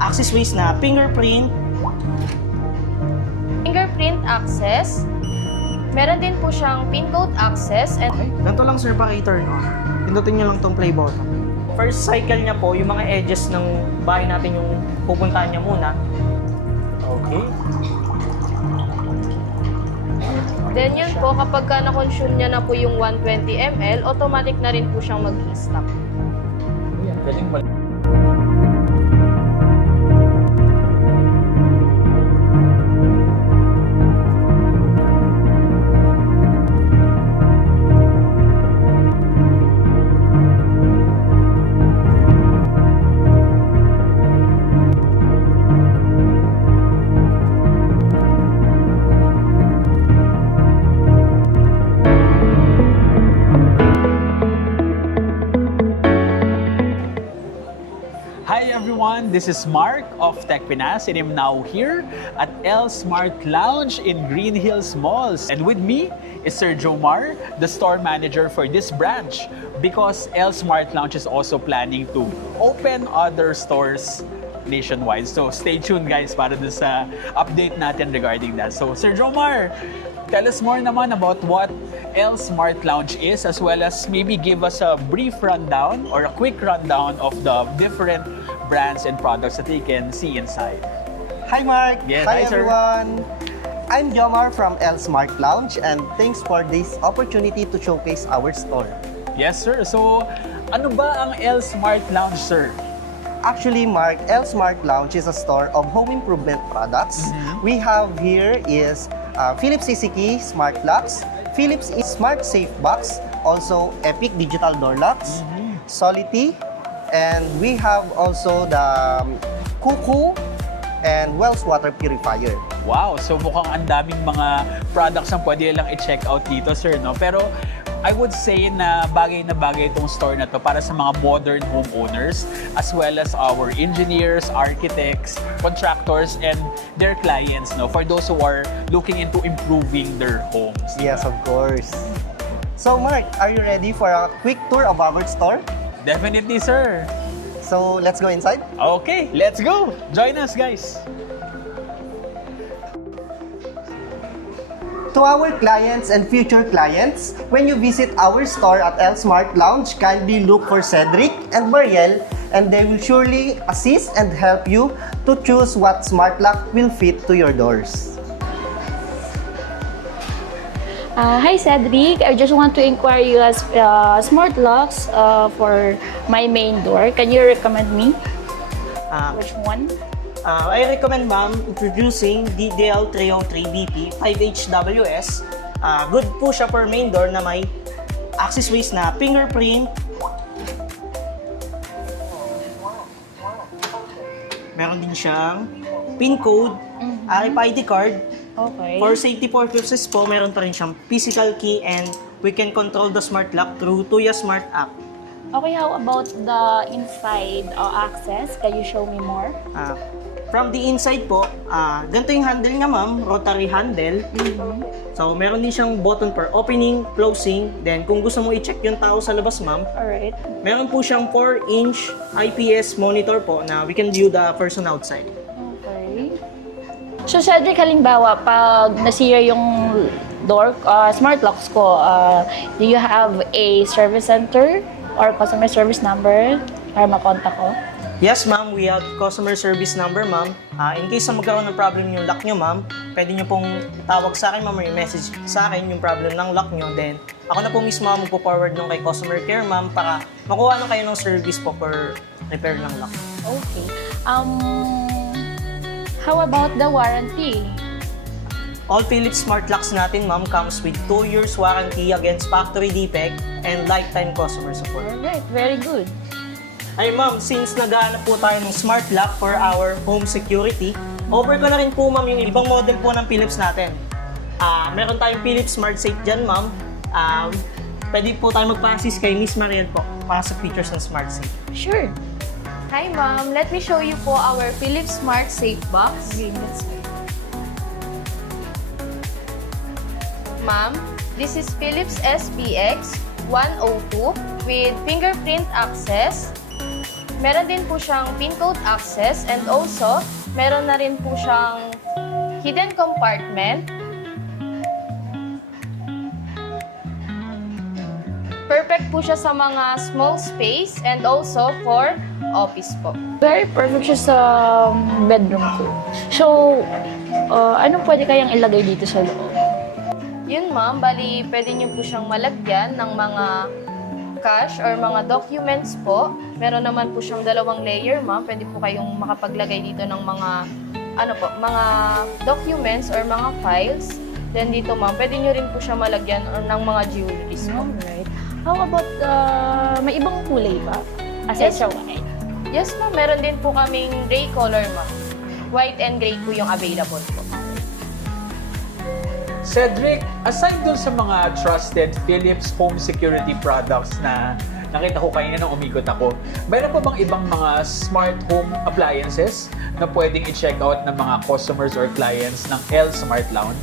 accessories na fingerprint. Fingerprint access. Meron din po siyang pin code access and Ganito lang sir, paki-turn on. Pindutin nyo lang tong play button. First cycle niya po, yung mga edges ng bahay natin yung pupuntahan niya muna. Okay. then yun po, kapag na-consume niya na po yung 120 ml, automatic na rin po siyang mag-stop. Galing pala. Hi everyone, this is Mark of Tech Pinas and I'm now here at L Smart Lounge in Green Hills Malls. And with me is Sir Jomar, the store manager for this branch, because L Smart Lounge is also planning to open other stores nationwide. So stay tuned guys para dun sa update natin regarding that. So Sir Jomar, tell us more naman about what L Smart Lounge is, as well as maybe give us a brief rundown or a quick rundown of the different brands and products that they can see inside. Hi Mark! Yes, hi hi, sir. everyone! I'm Jomar from L Smart Lounge and thanks for this opportunity to showcase our store. Yes, sir. So, ano ba ang L Smart Lounge, sir? Actually, Mark, L Smart Lounge is a store of home improvement products. We have here is Philips CCKey Smart Locks, Philips Smart Safe Box, also Epic Digital Door Locks, Solity, and we have also the Cuckoo and Wells Water Purifier. Wow! So, mukhang ang daming mga products ang pwede lang i-check out dito, sir, no? Pero, I would say na bagay itong store na to para sa mga modern homeowners, as well as our engineers, architects, contractors, and their clients, no? For those who are looking into improving their homes. Yes, of course. So Mark, are you ready for a quick tour of our store? Definitely, sir. So let's go inside. Okay, let's go! Join us, guys! To our clients and future clients, when you visit our store at L Smart Lounge, kindly look for Cedric and Mariel, and they will surely assist and help you to choose what smart lock will fit to your doors. Hi Cedric, I just want to inquire you as smart locks for my main door. Can you recommend me Ah, which one? I recommend ma'am introducing DDL 303BP 5HWS. Good po siya for main door na may accessories na fingerprint. Meron din siyang pin code, RFID card. Okay. For safety purposes po, meron pa rin siyang physical key and we can control the smart lock through Tuya Smart app. Okay, how about the inside access? Can you show me more? From the inside po, ganito yung handle niya ma'am, rotary handle. So meron din siyang button for opening, closing. Then kung gusto mo i-check yung tao sa labas ma'am, Alright. meron po siyang 4-inch IPS monitor po na we can view the person outside. Okay. So Cedric, halimbawa, pag nasira yung door, smart locks ko, do you have a service center or customer service number para makontak ko? Yes ma'am, we have customer service number ma'am. In case na magkaroon ng problem yung lock nyo ma'am, pwede nyo pong tawag sa akin ma'am or i-message sa akin yung problem ng lock nyo. Then ako na po mismo magpo-forward nung kay customer care ma'am para makuha na kayo ng service po for repair ng lock. Okay. How about the warranty? All Philips smart locks natin ma'am comes with 2 years warranty against factory defect and lifetime customer support. Alright, very good. Ay ma'am, since naghahanap po tayo ng smart lock for our home security, offer ko na rin po ma'am yung ibang model po ng Philips natin. Meron tayong Philips Smart Safe dyan ma'am. Pwede po tayo magpa-assist kay Miss Mariel po para sa features ng Smart Safe. Sure. Hi ma'am, let me show you po our Philips Smart Safe Box. Okay, that's good. Ma'am, this is Philips SPX 102 with fingerprint access. Meron din po siyang pin code access and also meron na rin po siyang hidden compartment. Perfect po siya sa mga small space and also for office po. Very perfect siya sa bedroom ko. So, anong pwede kayang ilagay dito sa loob? Yun ma'am, bali pwede niyo po siyang malagyan ng mga cash or mga documents po. Meron naman po siyang 2 layer ma'am. Pwede po kayong makapaglagay dito ng mga mga documents or mga files. Then dito ma'am, pwede niyo rin po siya malagyan or ng mga jewelries po. Alright. How about, may ibang kulay ba? Yes. Aside sa white. Yes ma'am, meron din po kaming gray color ma'am. White and gray po yung available po. Cedric, aside dun sa mga trusted Philips home security products na nakita ko kanina nung umikot ako, meron pa bang ibang mga smart home appliances na pwedeng i-check out ng mga customers or clients ng L Smart Lounge?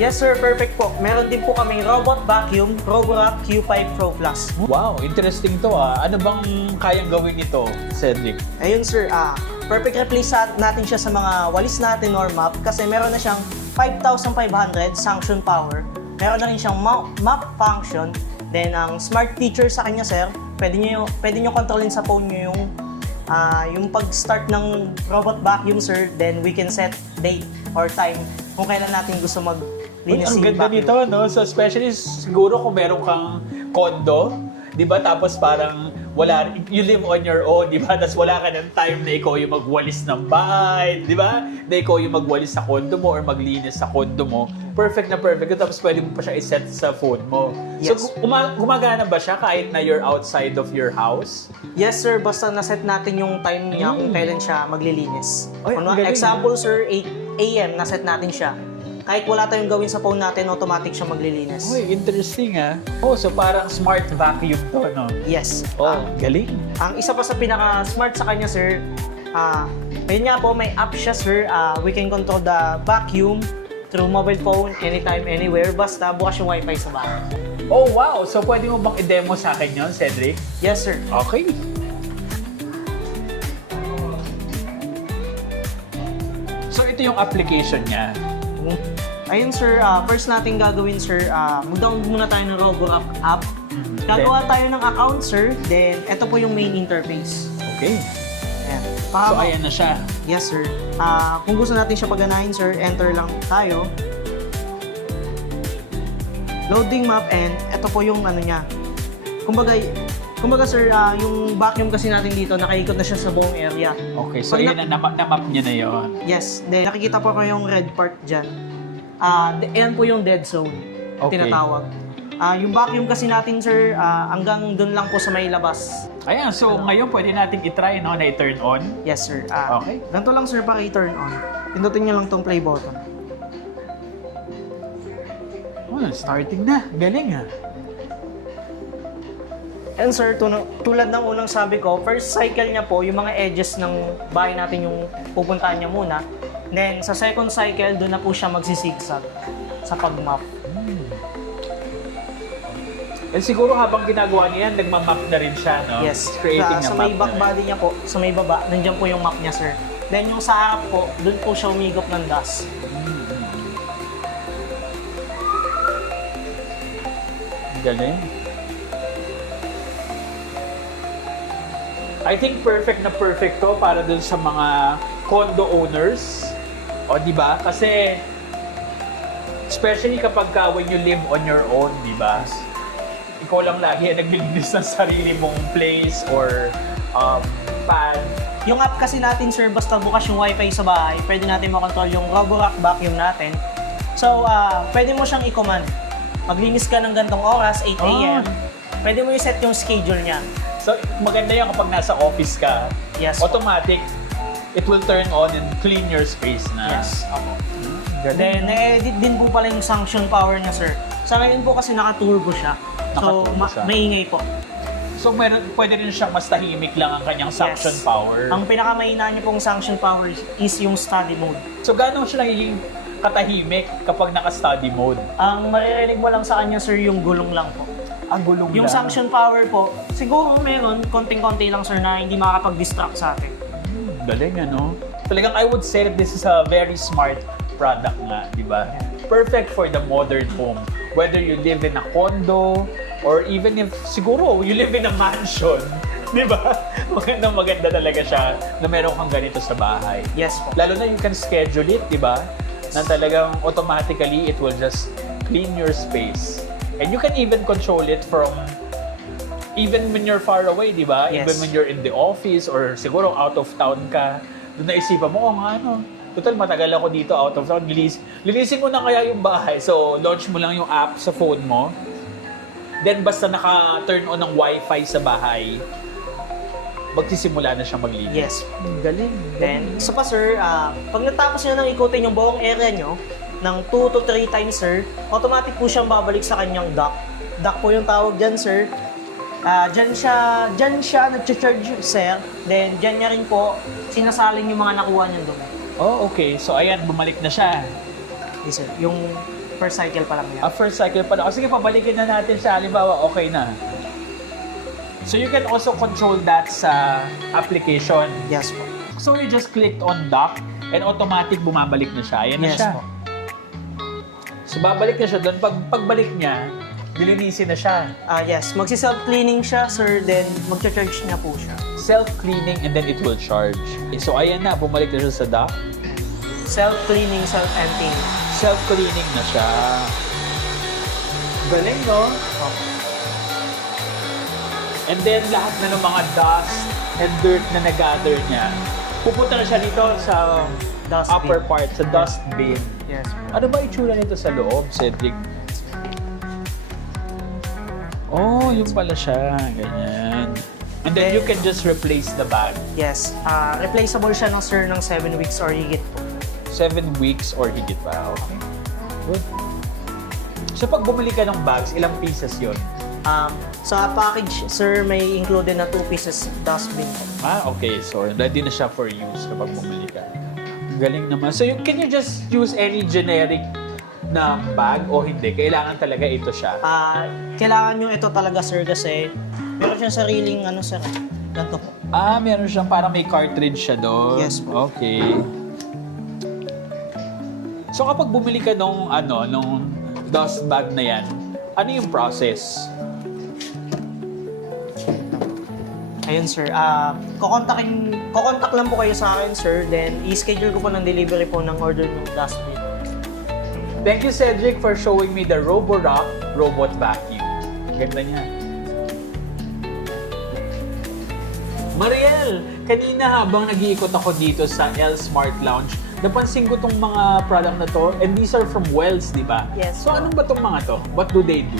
Yes sir, perfect po. Meron din po kaming robot vacuum, Roborock Q5 Pro Plus. Wow, interesting to ah. Ano bang kayang gawin ito, Cedric? Ayun sir, perfect replace natin siya sa mga walis natin or map kasi meron na siyang 5,500 sanction power. Meron na rin siyang map function. Then ang smart feature sa kanya sir, pwede nyo kontrolin sa phone nyo yung pag-start ng robot vacuum sir, then we can set date or time kung kailan natin gusto Uy, maglinis ang yung ganda vacuum. nito, no? So, especially siguro kung meron kang condo, di ba? Tapos parang you live on your own, di ba? Tapos wala ka ng time na ikaw yung magwalis ng bahay, di ba? Na ikaw yung magwalis sa condo mo or maglinis sa condo mo. Perfect na perfect. Tapos pwede mo pa siya iset sa phone mo. Yes. So, gumagana ba siya kahit na you're outside of your house? Yes sir, basta naset natin yung time niya kung kailan siya maglilinis. Ay, ang galing, Example sir, 8 AM, naset natin siya. Kahit wala tayong gawin sa phone natin, automatic siya maglilinis. Uy, interesting ah. Oh, so parang smart vacuum to, no? Yes. Oh, galing. Ang isa pa sa pinaka-smart sa kanya, sir, ayun nga po, may app siya, sir. We can control the vacuum through mobile phone, anytime, anywhere. Basta bukas yung wifi sa bahay. Oh, wow! So pwede mo bang i-demo sa akin yun, Cedric? Yes, sir. Okay. So ito yung application niya. Ayun, sir. First natin gagawin, sir, mag-download muna tayo ng Roborock app. Gagawa tayo ng account, sir. Then, ito po yung main interface. Okay. Ayan. So ayan na siya. Yes, sir. Kung gusto natin siya paganahin, sir, enter lang tayo. Loading map and ito po yung ano niya. Kumbaga sir, yung vacuum kasi natin dito, nakaikot na siya sa buong area. Okay, so Pag yun na map niya na yun. Yes, then nakikita po kayo yung red part dyan. Ayan po yung dead zone, Okay. tinatawag. Yung vacuum kasi natin sir, hanggang dun lang po sa may labas. Ayan, so ngayon pwede natin i-try no, na i-turn on. Yes sir. Okay. Ganito lang sir para i-turn on. Pindutin nyo lang tong play button. Oh, starting na. Galing ah. And sir, tulad ng unang sabi ko, first cycle niya po, yung mga edges ng bahay natin yung pupuntahan niya muna. Then, sa second cycle, doon na po siya magsisigsag sa pag-map. And siguro habang ginagawa niya yan, nagmamap na rin siya, no? Yes. Creating a Sa map may back na rin. body niya po, sa may baba, nandiyan po yung map niya, sir. Then, yung sa harap po, doon po siya umigop ng dust. Galing. I think perfect na perfect to para dun sa mga condo owners. O, di ba? Kasi, especially kapag when you live on your own, di ba? Ikaw lang lagi ang naglilinis ng sarili mong place or pan. Yung app kasi natin, sir, basta bukas yung wifi sa bahay, pwede natin makontrol yung Roborock vacuum natin. So, pwede mo siyang i-command. Maglinis ka ng gantong oras, 8 AM. Pwede mo i-set yung schedule niya. So, maganda yan kapag nasa office ka. Yes. Automatic, it will turn on and clean your space na. Yes. Opo. Galing. Then, na-edit din po pala yung sanction power niya, sir. Sa ngayon po kasi naka-turbo siya. So, Naka-turbo siya. maingay po. So, pwede rin siyang mas tahimik lang ang kanyang suction Yes. power. Ang pinakamahina niya pong sanction power is yung study mode. So, gano'n siya nagiging katahimik kapag naka-study mode? Ang maririnig mo lang sa kanya, sir, yung gulong lang po. Gulong Yung lang. suction power po, siguro meron, konting-konti lang sir na hindi makakapag-distract sa atin. Galing, ano? Talagang I would say that this is a very smart product nga, di ba? Perfect for the modern home. Whether you live in a condo, or even if, siguro, you live in a mansion. Di ba? Maganda talaga siya na meron kang ganito sa bahay. Yes po. Lalo na you can schedule it, di ba? Na talagang automatically, it will just clean your space. And you can even control it from even when you're far away, di ba? Yes. Even when you're in the office or siguro out of town ka, doon naisipan mo, total matagal ako dito out of town, linisin mo na kaya yung bahay. So, launch mo lang yung app sa phone mo. Then, basta naka-turn on ng wifi sa bahay, magsisimula na siyang maglinis. Yes. Galing. Then, isa pa sir, pag natapos nyo nang ikutin yung buong area nyo, ng 2 to 3 times sir, automatic po siyang babalik sa kanyang dock. Dock po yung tawag dyan sir. Dyan siya nag-charge sir. Then, dyan niya rin po sinasaling yung mga nakuha niya doon. Oh, okay. So, ayan, bumalik na siya. Yes sir. Yung first cycle pa lang yan. First cycle pa na. Sige, pabalikin na natin siya. Halimbawa, okay na. So, you can also control that sa application. Yes po. So, you just clicked on dock and automatic bumabalik na siya. Ayan na Yes siya. po. So, babalik na siya doon. Pagbalik niya, nilinisin na siya. Yes. Magsi-self-cleaning siya sir, then magcha-charge niya po siya. Self-cleaning and then it will charge. So, ayan na. Bumalik na siya sa dock. Self-cleaning, self-emptying. Self-cleaning na siya. Galing, no? And then, lahat na ng mga dust and dirt na nag-gather niya, pupunta na siya dito sa Dust upper bin. part, sa dust bin. Yes po. Ano ba itsura nito sa loob, Cedric? Oh, yun pala siya. Ganyan. And then you can just replace the bag. Yes. Replaceable siya ng sir ng 7 weeks or higit po. 7 weeks or higit pa. Okay. Good. So pag bumili ka ng bags, ilang pieces yun? Sa package, sir, may included na 2 pieces dustbin po. Okay. So ready na siya for use kapag bumili ka. Ang galing naman. So can you just use any generic na bag o hindi? Kailangan talaga ito siya. Kailangan nyo ito talaga, sir, kasi meron siyang sariling, sir, ganito po. Meron siyang parang may cartridge siya doon. Yes po. Okay. So kapag bumili ka nung dust bag na yan, ano yung process? Ayun, sir. Kokontak lang po kayo sa akin, sir. Then, i-schedule ko po ng delivery po ng order ng dustbin. Thank you, Cedric, for showing me the Roborock robot vacuum. Ganda niya. Mariel, kanina habang nag-iikot ako dito sa L Smart Lounge, napansin ko tong mga product na to, and these are from Wells, di ba? Yes. So, anong ba tong mga to? What do they do?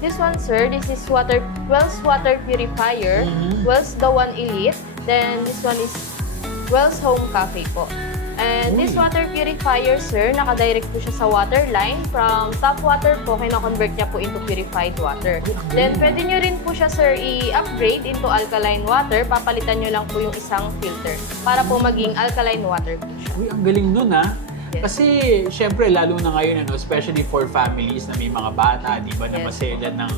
This one, sir, this is Wells Water Purifier, Wells The One Elite, then this one is Wells Home Cafe po. And this water purifier, sir, nakadirect po siya sa water line. From tap water po, kina-convert niya po into purified water. Then, pwede nyo rin po siya, sir, i-upgrade into alkaline water. Papalitan nyo lang po yung isang filter para po maging alkaline water po siya. Uy, ang galing nun, ha? Yes. Kasi, syempre, lalo na ngayon, especially for families na may mga bata, di ba, na Yes. maselan ng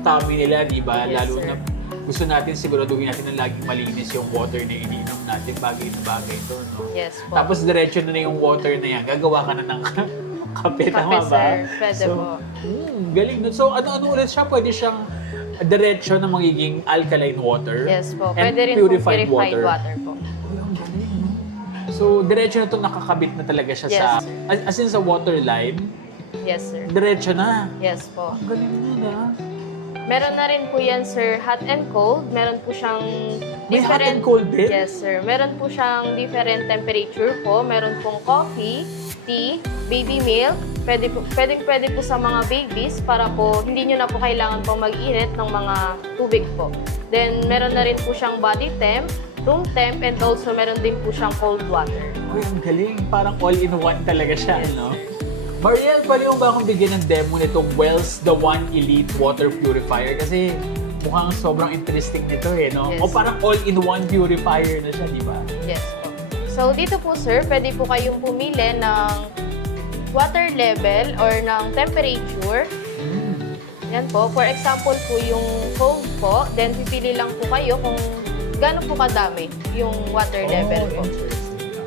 tummy nila, di ba? Yes, Lalo sir. na gusto natin siguraduhin natin na laging malinis yung water na iniinom natin, bagay na bagay ito, no? Yes po. Tapos diretso na yung water na yan, gagawa ka na ng kape, tama ba? sir. Pwede po. Galing nun. So, ano ulit siya? Pwede siyang diretso na magiging alkaline water? Yes po. and Pwede rin po purified water po. Uy, ang galing, no? So, diretso na ito nakakabit na talaga siya Yes, sa... sir. As in sa water line, Yes, sir. diretso na. Yes po. Ang galing nun, ah. Meron na rin po yan, sir, hot and cold. Meron po siyang May hot and cold din? Yes, sir. Meron po siyang different temperature po. Meron pong coffee, tea, baby milk. Pwede po sa mga babies para po hindi nyo na po kailangan pong mag-init ng mga tubig po. Then, meron na rin po siyang body temp, room temp, and also meron din po siyang cold water. Uy, ang galing. Parang all-in-one talaga siya, no? Mariel, pwede mo ba akong bigyan ng demo nitong Wells The One Elite Water Purifier? Kasi mukhang sobrang interesting nito no? Yes. O parang all-in-one purifier na siya, di ba? Yes po. So, dito po, sir, pwede po kayong pumili ng water level or ng temperature. Yan po. For example po, yung foam po, then pipili lang po kayo kung gaano po kadami yung water level po.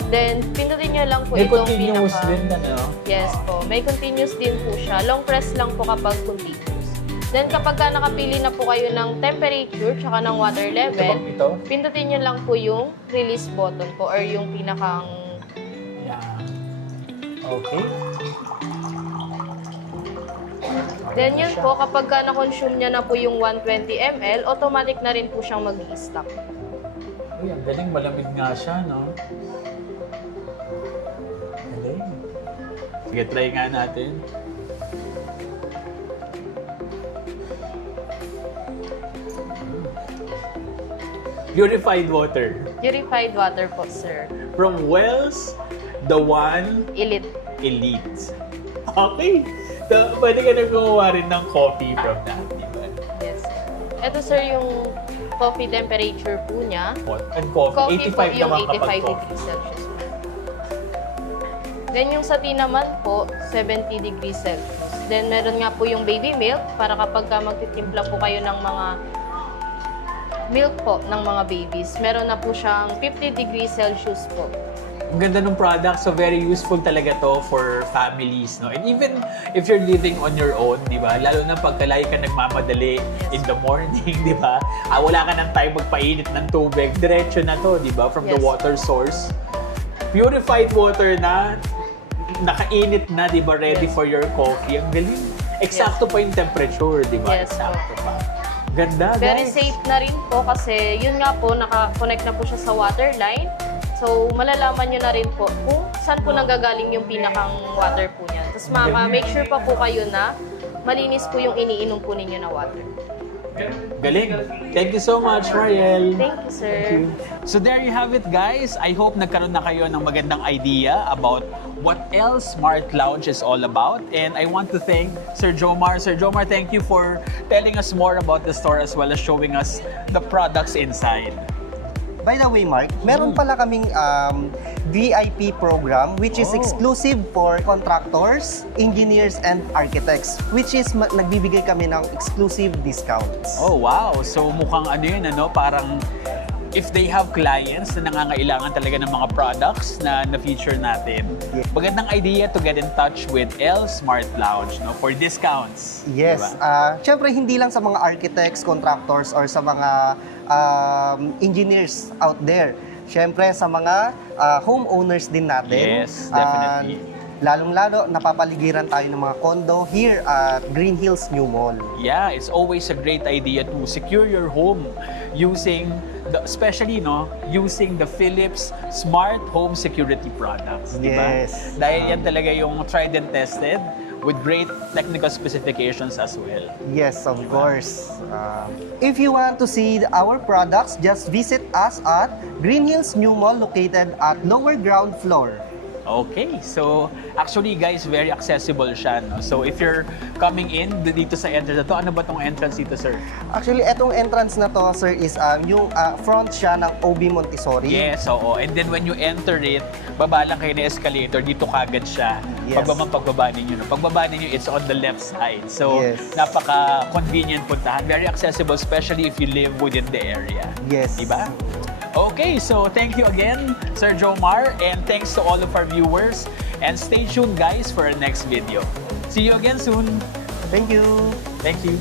Then, pindutin nyo lang po May itong continuous pinaka... din na, no? Yes po. May continuous din po siya. Long press lang po kapag continuous. Then, kapag ka nakapili na po kayo ng temperature tsaka ng water level, Ito? pindutin nyo lang po yung release button po or yung pinakang... Yeah. Okay. Then yun po, kapag ka na-consume niya na po yung 120 ml, automatic na rin po siyang mag-i-stop. Uy, ang galing. Malamig nga siya, no? Galing. Sige, try nga natin. Purified water. Purified water po, sir. From Wells, the one Elite. elite. Okay. So, pwede ka na gumawa rin ng coffee from that, di ba? Yes. Ito, sir, yung coffee temperature po niya. And coffee, Coffee po 85 yung naman kapag 85 coffee. degrees Celsius. Then yung sa tea naman po, 70 degrees Celsius. Then meron nga po yung baby milk para kapag ka magtitimpla po kayo ng mga milk po ng mga babies. Meron na po siyang 50 degrees Celsius po. Ang ganda ng product, so very useful talaga to for families, no? And even if you're living on your own, di ba? Lalo na pagkalay ka nagmamadali in the morning, di ba? Wala ka ng time magpainit ng tubig. Diretso na to, di ba? From the Yes. water source. Purified water na, nakainit na, di ba? Ready Yes. for your coffee. Ang galing. Eksakto pa yung temperature, di ba? Yes, Eksakto pa. Ganda, Very guys. safe na rin po kasi yun nga po, naka-connect na po siya sa water line. So, malalaman nyo na rin po kung saan po nanggagaling yung pinakang water po niya. Tapos make sure pa po kayo na malinis po yung iniinom po ninyo na water. Galing. Thank you so much, Mariel. Thank you, sir. So there you have it, guys. I hope nagkaroon na kayo ng magandang idea about what else Smart Lounge is all about. And I want to thank Sir Jomar. Sir Jomar, thank you for telling us more about the store as well as showing us the products inside. By the way, Mark, meron pala kaming VIP program which is Oh. exclusive for contractors, engineers, and architects, which is nagbibigay kami ng exclusive discounts. Oh, wow. So mukhang ano yun, ano? Parang if they have clients na nangangailangan talaga ng mga products na na-feature natin, Yeah. magandang idea to get in touch with L Smart Lounge, no, for discounts. Yes. Diba? Siyempre, hindi lang sa mga architects, contractors, or sa mga engineers out there. Siyempre, sa mga homeowners din natin. Yes, definitely. Lalong-lalo, napapaligiran tayo ng mga condo here at Green Hills New Mall. Yeah, it's always a great idea to secure your home using especially using the Philips Smart Home Security products, di ba? Yes. Dahil yan talaga yung tried and tested with great technical specifications as well. Yes, of course. If you want to see our products, just visit us at Green Hills New Mall located at lower ground floor. Okay, so actually guys, very accessible siya, no? So if you're coming in dito sa entrance na to, ano ba tong entrance dito, sir? Actually, etong entrance na to, sir, is yung front siya ng OB Montessori. Yes, oo. And then when you enter it, baba lang kayo na escalator, dito kagad siya. Yes. Pagbaba ninyo. No? Pagbaba ninyo, it's on the left side. So, Yes. napaka-convenient puntahan. Very accessible, especially if you live within the area. Yes. Diba? Okay, so thank you again, Sir Jomar, and thanks to all of our viewers. And stay tuned, guys, for our next video. See you again soon. Thank you. Thank you.